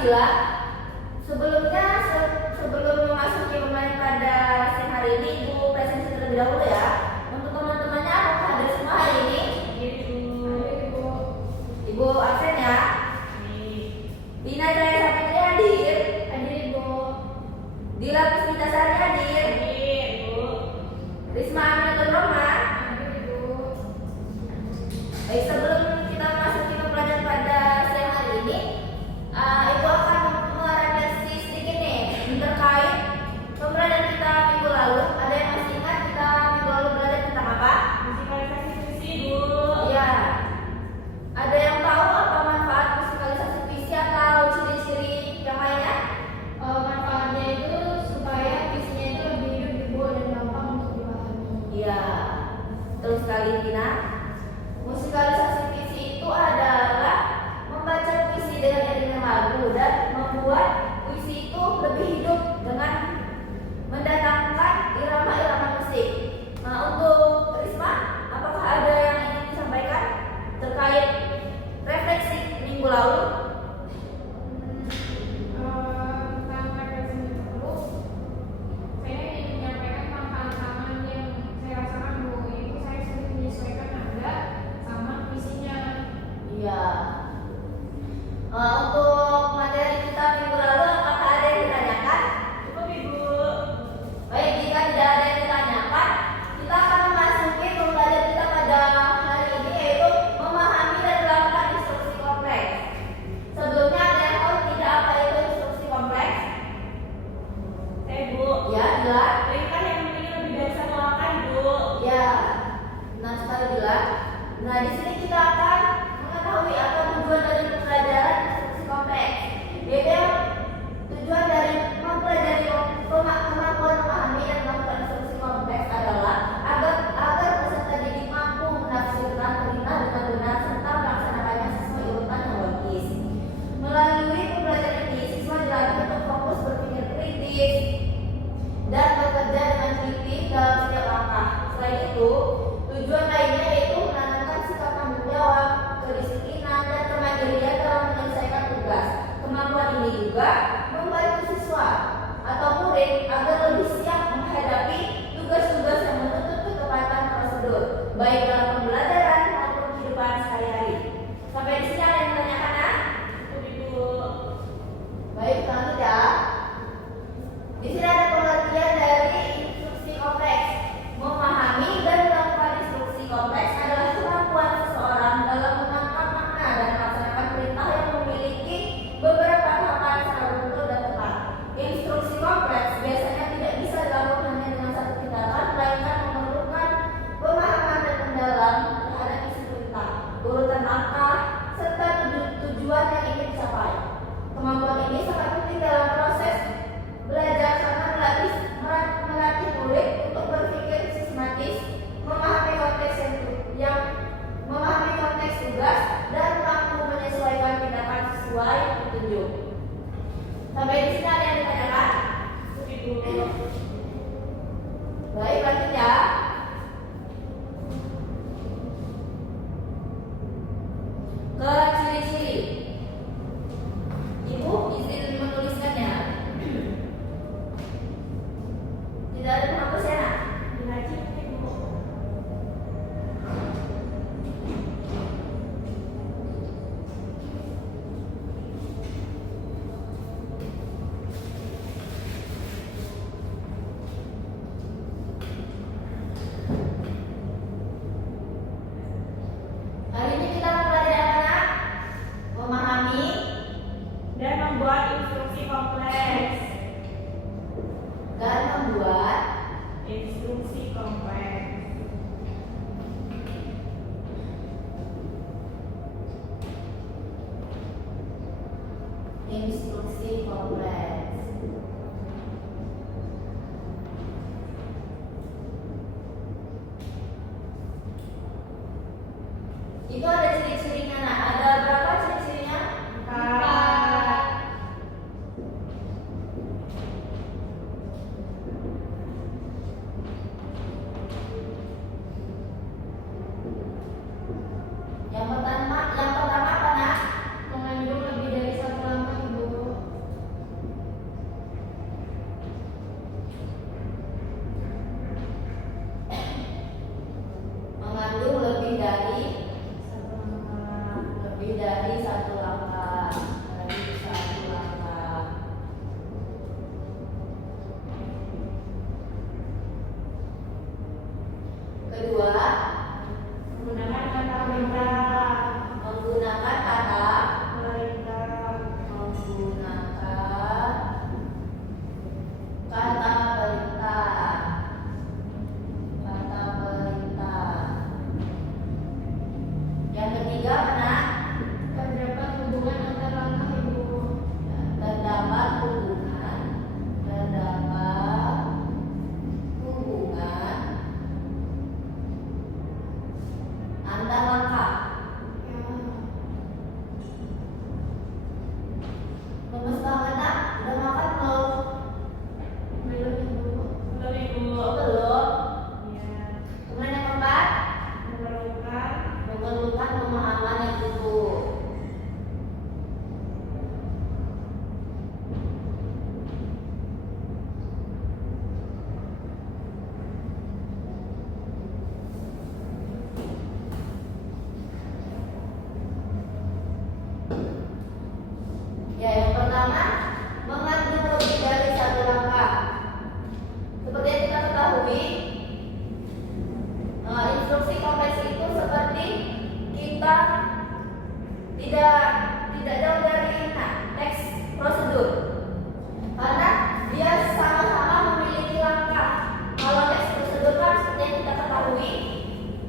Bila sebelumnya sebelum memasuki pemain pada siang hari ini, Ibu presentasi terlebih dahulu ya. Untuk teman-temannya apakah hadir semua hari ini? Ibu. Ibu absen ya. Dina Jaya Sapitri hadir. Hadir Ibu. Dila Puspitasari hadir. Ibu. Risma Aminatul Rahman. Hadir Ibu. Baik, sebelum kita memasuki pembelajaran pada siang hari ini, Ibu akan merefleksi sedikit nih terkait pembelajaran kita minggu lalu. Ada yang masih ingat kita minggu lalu belajar tentang apa? Musikalisasi puisi Bu. Iya. Ada yang tahu apa manfaat musikalisasi puisi atau ciri-ciri yang lainnya? Manfaatnya itu supaya puisinya itu lebih hidup Ibu dan gampang untuk dipahami. Iya. Terus sekali Dina. Musikalisasi puisi itu adalah membaca puisi dengan iringan lagu dan membuat puisi itu lebih hidup dengan mendatangkan irama-irama musik. Nah, untuk Risma, apakah ada yang ingin disampaikan terkait refleksi minggu lalu? Tentang refleksi dulu, saya ingin menyampaikan tantangan yang saya rasakan Bu. Itu saya sulit menyesuaikan nada sama puisinya. Iya. Untuk materi kita minggu lalu, apakah ada yang ditanyakan? Cukup Ibu. Baik, jika tidak ada yang ditanyakan, kita akan memasuki pembelajaran kita pada hari ini, yaitu memahami dan melakukan instruksi kompleks. Sebelumnya ada yang tahu tidak apa itu instruksi kompleks? Bu. Ya, jelas. Perintah yang memiliki lebih dari satu langkah Ibu. Ya, benar sekali jelas. Nah, di sini kita akan mengetahui apa tujuan dari pembelajaran instruksi kompleks. Yaitu tujuan dari mempelajari kemampuan memahami dan melakukan instruksi kompleks adalah agar peserta didik mampu menafsirkan perintah dengan benar serta melaksanakannya sesuai urutan yang logis. Melalui pembelajaran ini, siswa dilatih untuk fokus berpikir kritis dan bekerja dengan teliti dalam setiap langkah. Selain itu, tujuan lainnya yaitu menanamkan sikap tanggung jawab, kedisiplinan, dan kemandirian dalam menyelesaikan tugas. Kemampuan ini juga membantu siswa atau murid agar lebih siap menghadapi tugas-tugas yang menuntut ketepatan prosedur, baik dalam pembelajaran maupun kehidupan sehari-hari. Sampai di sini ada yang ditanyakan, ah? Cukup Ibu. Baik, lanjut ya. Di sini ada pengertian dari instruksi kompleks. Memahami dan melakukan instruksi kompleks adalah kemampuan seseorang dalam menangkap makna dan melaksanakan perintah yang memiliki beberapa tahapan secara betul dan tepat. Instruksi kompleks biasanya tidak bisa dilakukan hanya dengan satu tindakan, melainkan memerlukan pemahaman dan Kedua, Menggunakan kata perintah. menggunakan kata Perintah. menggunakan kata perintah. Kata perintah. Yang ketiga mana? Terdapat hubungan antar langkah ibu. Terdapat hubungan antar langkah. Ya. Lemes banget nak, udah makan belum? Belum ibu. Belum ibu. Oh, belum. Ya. Kemudian yang keempat, Memerlukan pemahaman yang utuh. Ya, yang pertama, mengandung lebih dari satu langkah. Seperti yang kita ketahui, instruksi kompleks itu seperti kita tidak jauh dari teks prosedur, karena dia sama-sama memiliki langkah. Kalau teks prosedur kan seperti yang kita ketahui,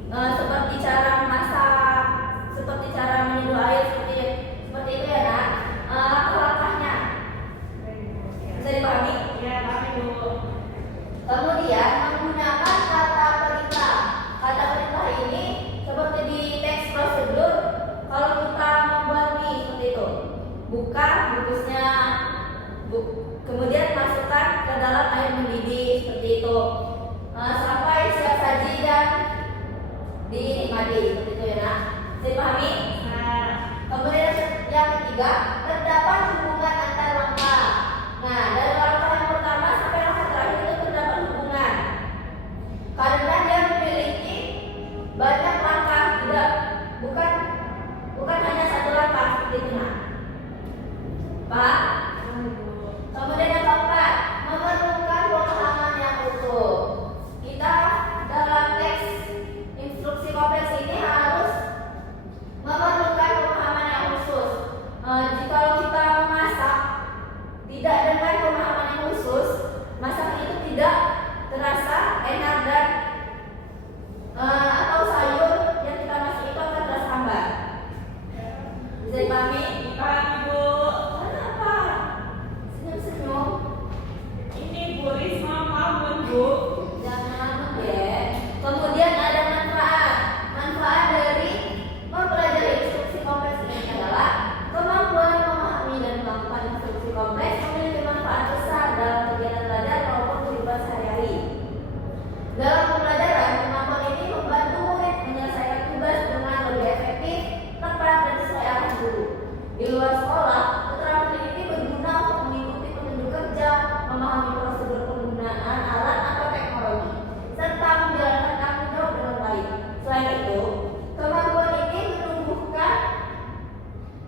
seperti cara memasak, seperti cara menyeduh air, seperti itu ya nak. Langkah-langkahnya bisa dipahami? Ya, paham ibu. Kemudian menggunakan kata perintah. Kata perintah ini seperti di teks prosedur, kalau kita membuat mie seperti itu, buka bungkusnya, kemudian masukkan ke dalam air mendidih seperti itu, sampai siap saji dan dinikmati seperti itu ya nak. Bisa dipahami? Nah, Kemudian yang ketiga, terdapat hubungan antar langkah. Nah, dari langkah yang pertama sampai langkah terakhir itu terdapat hubungan. Karena dia memiliki banyak langkah, bukan hanya satu langkah seperti itu nah. Pak. paham ibu. Kemudian yang keempat, memerlukan pemahaman yang utuh. Kita dalam teks instruksi kompleks ini harus memerlukan pemahaman yang khusus. Jika kita memasak tidak dengan pemahaman yang khusus, masakan itu tidak terasa enak dan atau sayur yang kita masak itu akan terasa hambar. Bisa dipahami? Paham ibu. Kenapa? Senyum-senyum. Ini Bu Risma bangun bu. Jangan ya. Kemudian ada manfaat. Manfaat dari mempelajari instruksi kompleks ini adalah kemampuan memahami dan melakukan instruksi kompleks memiliki manfaat besar dalam kegiatan belajar maupun kehidupan sehari-hari. Dalam pembelajaran, kemampuan ini membantu murid menyelesaikan tugas dengan lebih efektif, tepat, dan sesuai arahan guru. Di luar sekolah, keterampilan ini berguna untuk mengikuti petunjuk kerja, memahami prosedur penggunaan alat atau teknologi, serta menjalankan tanggung jawab dengan baik. Selain itu, kemampuan ini menumbuhkan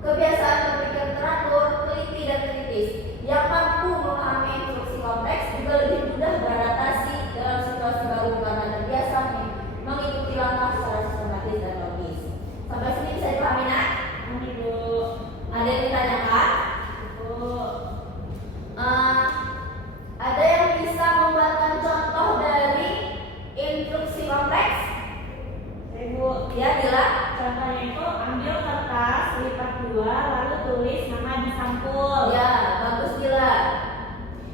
kebiasaan berpikir teratur, teliti, dan kritis. Yang mampu memahami instruksi kompleks juga lebih mudah beradaptasi dalam situasi baru karena terbiasa mengikuti langkah secara sistematis dan logis. Sampai sini bisa dipahami nak? Paham ibu. Ada yang ditanyakan? Bu. Ada yang bisa membuatkan contoh dari instruksi kompleks? Ibu. Ya, Dila. Contohnya itu ambil kertas, lipat dua, lalu tulis nama di sampul. Ya, bagus Dila.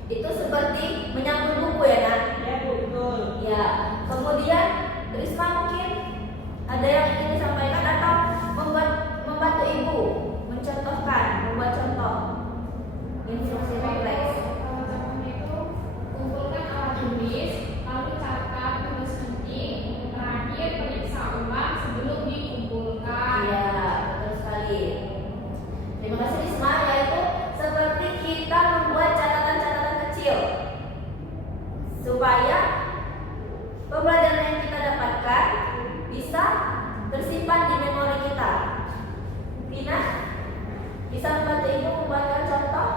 Itu seperti menyambung buku ya nak? Ya bu, betul. Ya. Kemudian Risma mungkin ada yang ingin disampaikan atau membantu ibu membuat contoh instruksi kompleks. Contohnya itu kumpulkan alat tulis, lalu catat tulis penting, terakhir periksa ulang sebelum dikumpulkan. Iya, betul sekali. Terima kasih Risma, yaitu seperti kita membuat catatan-catatan kecil supaya pembelajaran yang kita dapatkan bisa tersimpan di memori kita. Rina, bisa membantu ibu membuatkan contoh?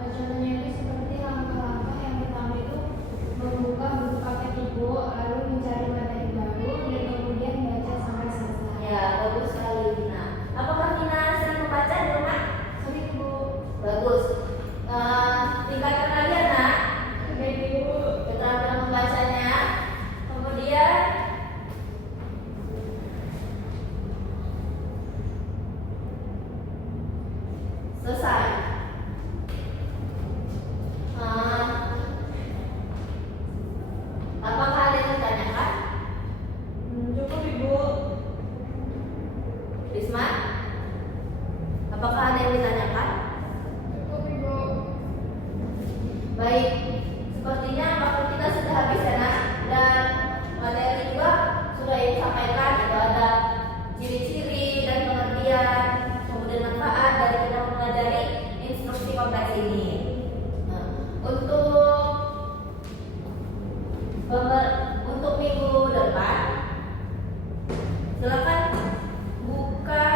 Contohnya itu seperti langkah-langkah yang pertama itu membuka buku paket ibu, lalu mencari materi baru, dan Ya, bagus sekali Dina. Apakah Dina sering membaca di rumah? Sering Bu. Bagus. Tingkatkan lagi ya nak Oke Ibu. keterampilan membacanya. Kemudian selesai. Apakah ada yang ditanyakan? Cukup Ibu. Risma? Apakah ada yang ditanyakan? Cukup Ibu. Baik, sepertinya waktu kita sudah habis ya nak, dan materi juga sudah ibu sampaikan. Itu ada ciri-ciri dan pengertian, kemudian manfaat dari kita mempelajari instruksi kompleks ini. Nah, untuk minggu depan, silakan buka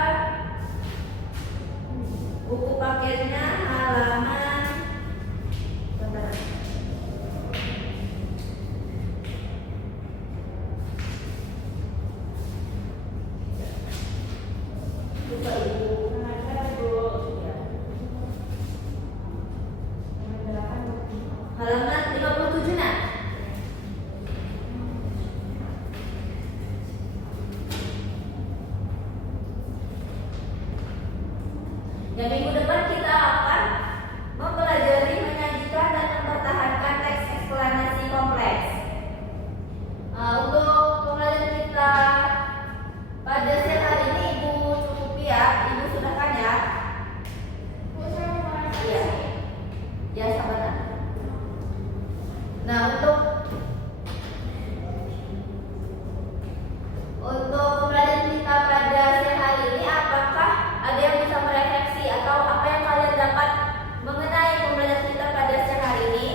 buku paketnya halaman. Bentar. Buka ibu. Ada Ibu. Ya. Menjelaskan Bu. Halaman 57 nak. Ya, minggu depan kita akan mempelajari menyajikan dan mempertahankan teks eksplanasi kompleks. Untuk pembelajaran kita pada siang hari ini ibu cukupi ya, ibu sudah kan ya? Bu, saya mau koreksi. Iya. Ya sabar nak. Nah untuk pembelajaran kita pada siang hari ini, apakah ada yang bisa merefleksi atau apa yang kalian dapat mengenai pembelajaran kita pada siang hari ini?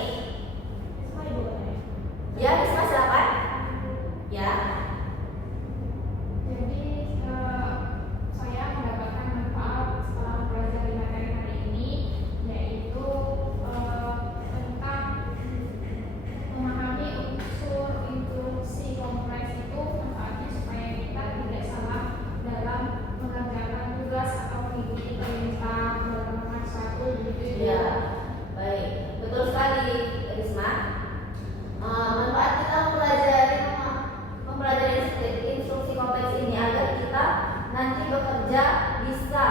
Risma Ibu katanya. Ya, Risma silakan. Ya. Jadi saya mendapatkan manfaat setelah mempelajari materi hari ini, yaitu tentang memahami unsur instruksi kompleks itu manfaatnya supaya kita tidak salah dalam mengerjakan tugas atau mengikuti perintah dalam nomor 1 begitu Ya, baik, betul sekali Risma. Manfaat kita mempelajari instruksi kompleks ini agar kita nanti bekerja bisa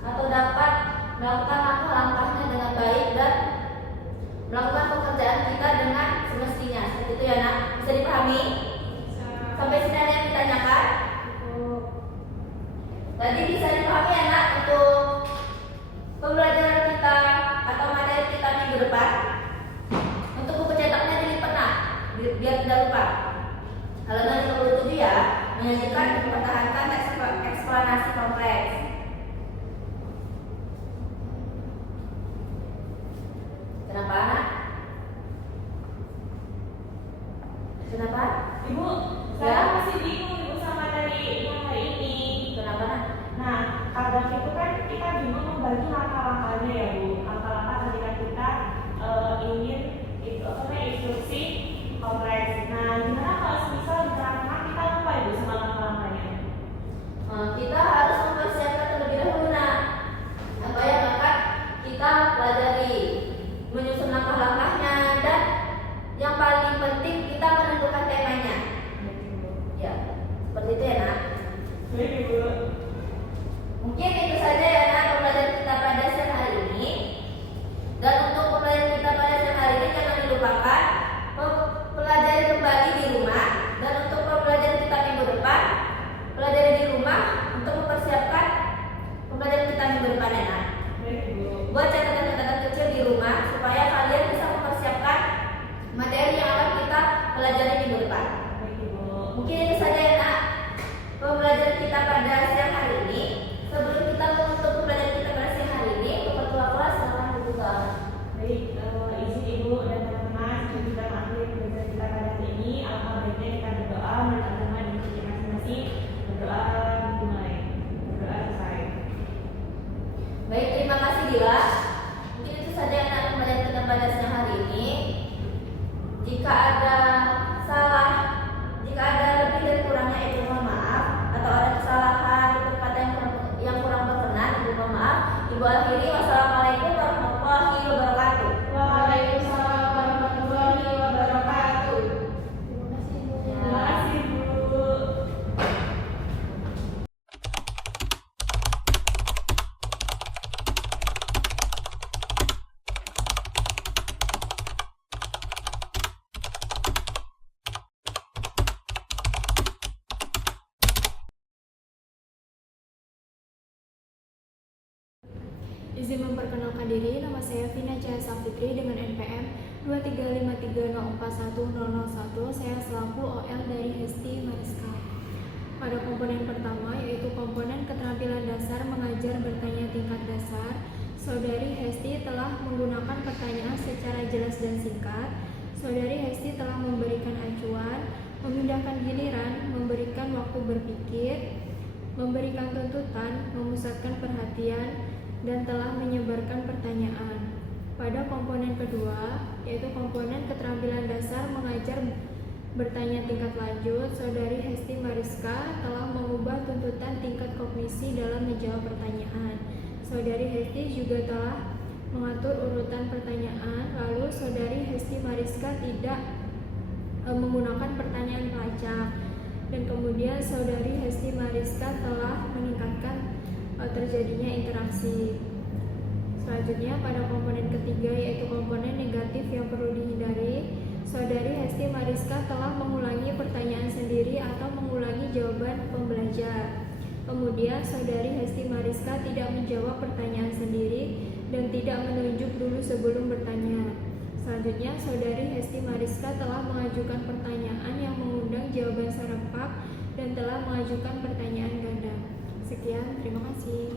atau dapat melakukan langkah-langkahnya dengan baik dan melakukan pekerjaan kita dengan semestinya. Seperti itu ya nak, bisa dipahami? Sampai sini ada yang ditanyakan? Tadi bisa dipahami ya nak untuk pembelajaran kita atau materi kita minggu depan. Untuk buku cetaknya dilipat nak, biar tidak lupa. Halaman 57 ya, menyajikan dan mempertahankan teks eksplanasi kompleks. Kenapa nak? Kenapa? Ibu, saya masih bingung Ibu sama dari yang hari ini. Kenapa nak? Nah, kadang itu kan kita bingung membagi langkah-langkahnya ya Bu. Langkah-langkah ketika kita ingin itu instruksi kompleks. Nah, gimana kalau misal di tengah-tengah kita lupa Ibu sama langkah-langkahnya? Kita harus mempersiapkan terlebih dahulu nak. Apa yang akan kita pelajari, menyusun langkah-langkahnya, dan yang paling penting kita menentukan temanya. Ya, seperti itu ya nak. Baik Ibu. Mungkin itu saja ya nak pembelajaran kita pada siang hari ini. Dan untuk pembelajaran kita pada siang hari ini jangan dilupakan pelajari kembali di rumah. Dan untuk pembelajaran kita minggu depan, pelajari di rumah untuk mempersiapkan pembelajaran kita minggu depan ya nak. Baik Ibu. Buat catatan-catatan kecil di rumah supaya kalian bisa mempersiapkan materi yang akan kita pelajari minggu depan. Baik Ibu. Mungkin itu saja ya nak pembelajaran kita pada siang hari ini. Sebelum kita menutup pembelajaran kita pada siang hari ini, ketua kelas silakan dibuka. Baik, izin Ibu dan teman-teman, sebelum kita mengakhiri pembelajaran kita pada hari ini, alhamdulillah baiknya kita berdoa menurut agama di masjid masing-masing. Berdoa dimulai, berdoa selesai. Baik, terima kasih Dila. Mungkin itu saja yang akan pembelajaran kita pada siang hari ini. Jika ada salah, jika ada lebih dan kurangnya, mohon maaf, atau ada kesalahan Izin memperkenalkan diri, nama saya Vina Cahaya Safitri dengan NPM 23530410001. Saya selaku OL dari Hesti Mariska. Pada komponen pertama, yaitu komponen keterampilan dasar mengajar bertanya tingkat dasar, Saudari Hesti telah menggunakan pertanyaan secara jelas dan singkat. Saudari Hesti telah memberikan acuan, memindahkan giliran, memberikan waktu berpikir, memberikan tuntutan, memusatkan perhatian, dan telah menyebarkan pertanyaan. Pada komponen kedua, yaitu komponen keterampilan dasar mengajar bertanya tingkat lanjut, Saudari Hesti Mariska telah mengubah tuntutan tingkat kognisi dalam menjawab pertanyaan. Saudari Hesti juga telah mengatur urutan pertanyaan, lalu Saudari Hesti Mariska tidak menggunakan pertanyaan pelacak, dan kemudian Saudari Hesti Mariska telah meningkatkan terjadinya interaksi. Selanjutnya pada komponen ketiga, yaitu komponen negatif yang perlu dihindari, Saudari Hesti Mariska telah mengulangi pertanyaan sendiri atau mengulangi jawaban pembelajar. Kemudian Saudari Hesti Mariska tidak menjawab pertanyaan sendiri dan tidak menunjuk dulu sebelum bertanya. Selanjutnya Saudari Hesti Mariska telah mengajukan pertanyaan yang mengundang jawaban serempak dan telah mengajukan pertanyaan ganda. Sekian, terima kasih.